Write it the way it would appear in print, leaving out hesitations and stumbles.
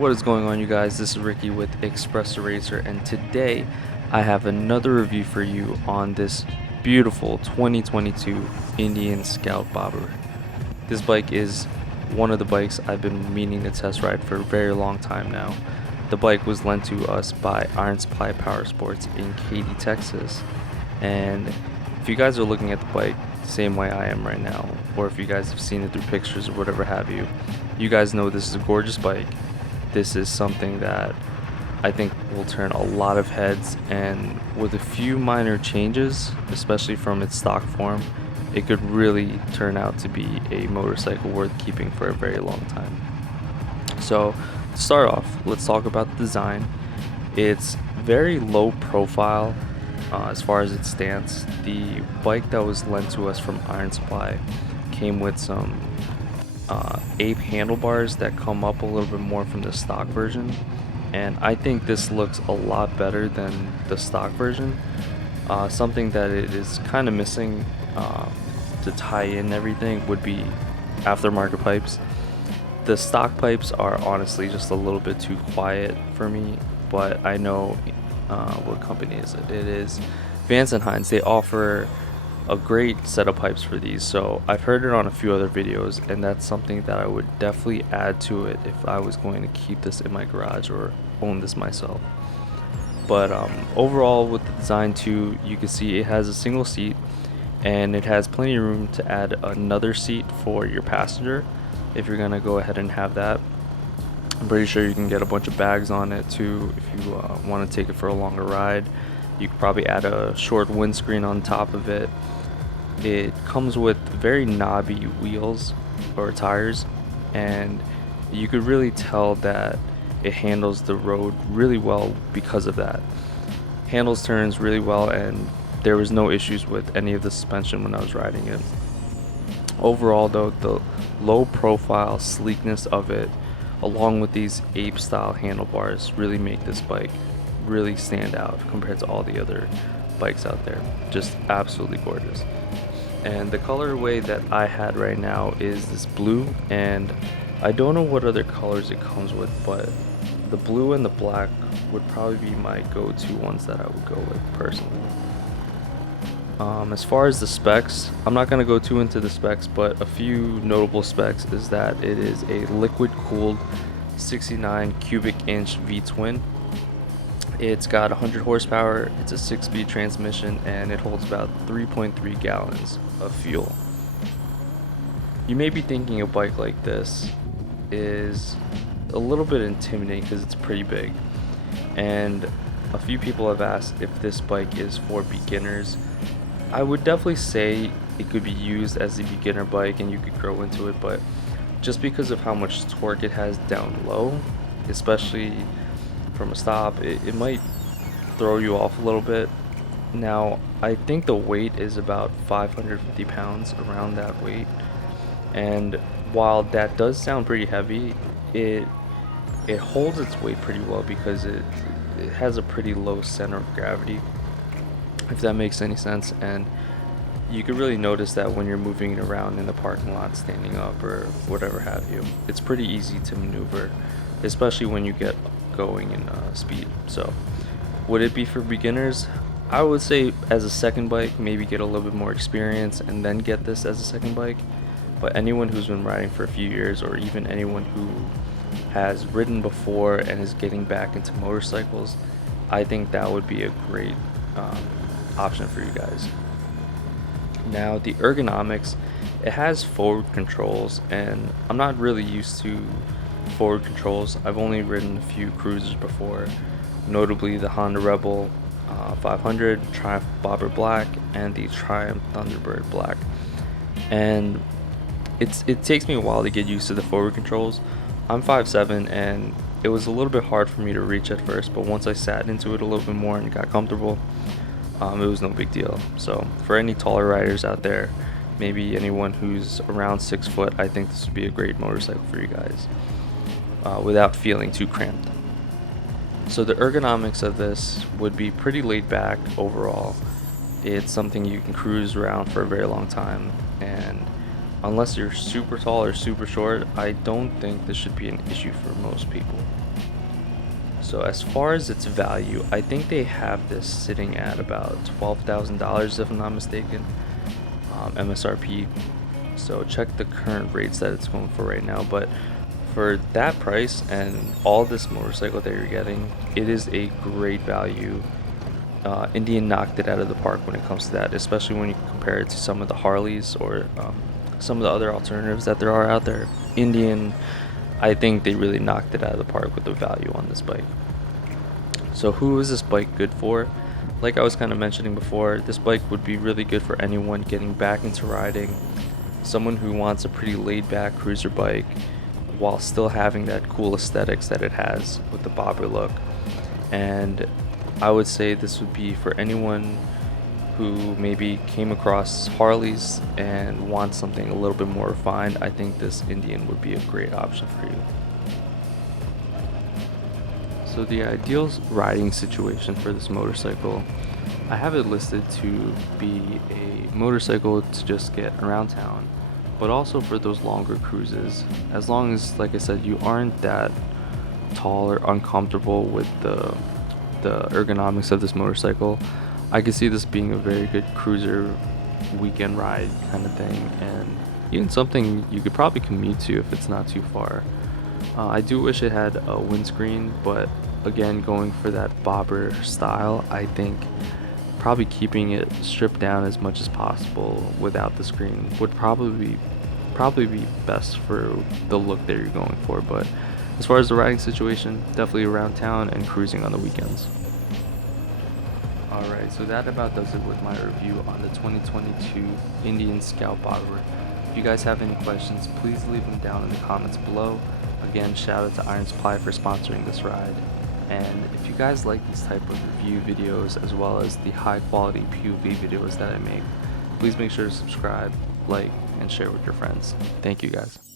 What is going on, you guys? This is Ricky with Espresso, and today I have another review for you on this beautiful 2022 Indian Scout Bobber. This bike is one of the bikes I've been meaning to test ride for a very long time now. The bike was lent to us by Iron Supply Powersports in Katy, Texas. And if you guys are looking at the bike the same way I am right now, or if you guys have seen it through pictures or whatever have you, you guys know this is a gorgeous bike. This is something that I think will turn a lot of heads, and with a few minor changes, especially from its stock form, it could really turn out to be a motorcycle worth keeping for a very long time. So to start off, let's talk about the design. It's very low profile as far as its stance. The bike that was lent to us from Iron Supply came with some ape handlebars that come up a little bit more from the stock version, and I think this looks a lot better than the stock version. Something that it is kind of missing to tie in everything would be aftermarket pipes. The stock pipes are honestly just a little bit too quiet for me, but I know what company is it? It is Vance and Hines. They offer a great set of pipes for these, so I've heard it on a few other videos, and that's something that I would definitely add to it if I was going to keep this in my garage or own this myself. But overall, with the design too, you can see it has a single seat, and it has plenty of room to add another seat for your passenger if you're gonna go ahead and have that. I'm pretty sure you can get a bunch of bags on it too if you want to take it for a longer ride. You could probably add a short windscreen on top of it. It comes with very knobby wheels or tires, and you could really tell that it handles the road really well because of that. Handles turns really well, and there was no issues with any of the suspension when I was riding it. Overall though, the low profile sleekness of it, along with these ape style handlebars, really make this bike really stand out compared to all the other bikes out there. Just absolutely gorgeous. And the colorway that I had right now is this blue, and I don't know what other colors it comes with, but the blue and the black would probably be my go-to ones that I would go with personally. As far as the specs, I'm not going to go too into the specs, but a few notable specs is that it is a liquid cooled 69 cubic inch V-twin. It's got 100 horsepower, it's a 6-speed transmission, and it holds about 3.3 gallons of fuel. You may be thinking a bike like this is a little bit intimidating because it's pretty big, and a few people have asked if this bike is for beginners. I would definitely say it could be used as a beginner bike and you could grow into it, but just because of how much torque it has down low, especially from a stop, it might throw you off a little bit. Now, I think the weight is about 550 pounds, around that weight, and while that does sound pretty heavy, it holds its weight pretty well because it has a pretty low center of gravity, if that makes any sense. And you can really notice that when you're moving it around in the parking lot, standing up or whatever have you. It's pretty easy to maneuver, especially when you get going in speed. So would it be for beginners? I would say as a second bike, maybe get a little bit more experience and then get this as a second bike. But anyone who's been riding for a few years, or even anyone who has ridden before and is getting back into motorcycles, I think that would be a great option for you guys. Now, the ergonomics, it has forward controls, and I'm not really used to forward controls. I've only ridden a few cruisers before, notably the Honda Rebel 500, Triumph Bobber Black, and the Triumph Thunderbird Black. And it takes me a while to get used to the forward controls. I'm 5'7", and it was a little bit hard for me to reach at first, but once I sat into it a little bit more and got comfortable, it was no big deal. So for any taller riders out there, maybe anyone who's around 6 foot, I think this would be a great motorcycle for you guys without feeling too cramped. So the ergonomics of this would be pretty laid back overall. It's something you can cruise around for a very long time, and unless you're super tall or super short, I don't think this should be an issue for most people. So as far as its value, I think they have this sitting at about $12,000 if I'm not mistaken, MSRP. So check the current rates that it's going for right now, but for that price and all this motorcycle that you're getting, it is a great value. Indian knocked it out of the park when it comes to that, especially when you compare it to some of the Harleys or some of the other alternatives that there are out there. Indian, I think they really knocked it out of the park with the value on this bike. So who is this bike good for? Like I was kind of mentioning before, this bike would be really good for anyone getting back into riding, someone who wants a pretty laid back cruiser bike while still having that cool aesthetics that it has with the bobber look. And I would say this would be for anyone who maybe came across Harleys and wants something a little bit more refined. I think this Indian would be a great option for you. So the ideal riding situation for this motorcycle, I have it listed to be a motorcycle to just get around town, but also for those longer cruises. As long as, like I said, you aren't that tall or uncomfortable with the ergonomics of this motorcycle, I could see this being a very good cruiser weekend ride kind of thing, and even something you could probably commute to if it's not too far. I do wish it had a windscreen, but again, going for that bobber style, I think probably keeping it stripped down as much as possible without the screen would probably be best for the look that you're going for. But as far as the riding situation, definitely around town and cruising on the weekends. Alright, so that about does it with my review on the 2022 Indian Scout Bobber. If you guys have any questions, please leave them down in the comments below. Again, shout out to Iron Supply for sponsoring this ride. And if you guys like these type of review videos as well as the high quality POV videos that I make, please make sure to subscribe, like, and share with your friends. Thank you guys.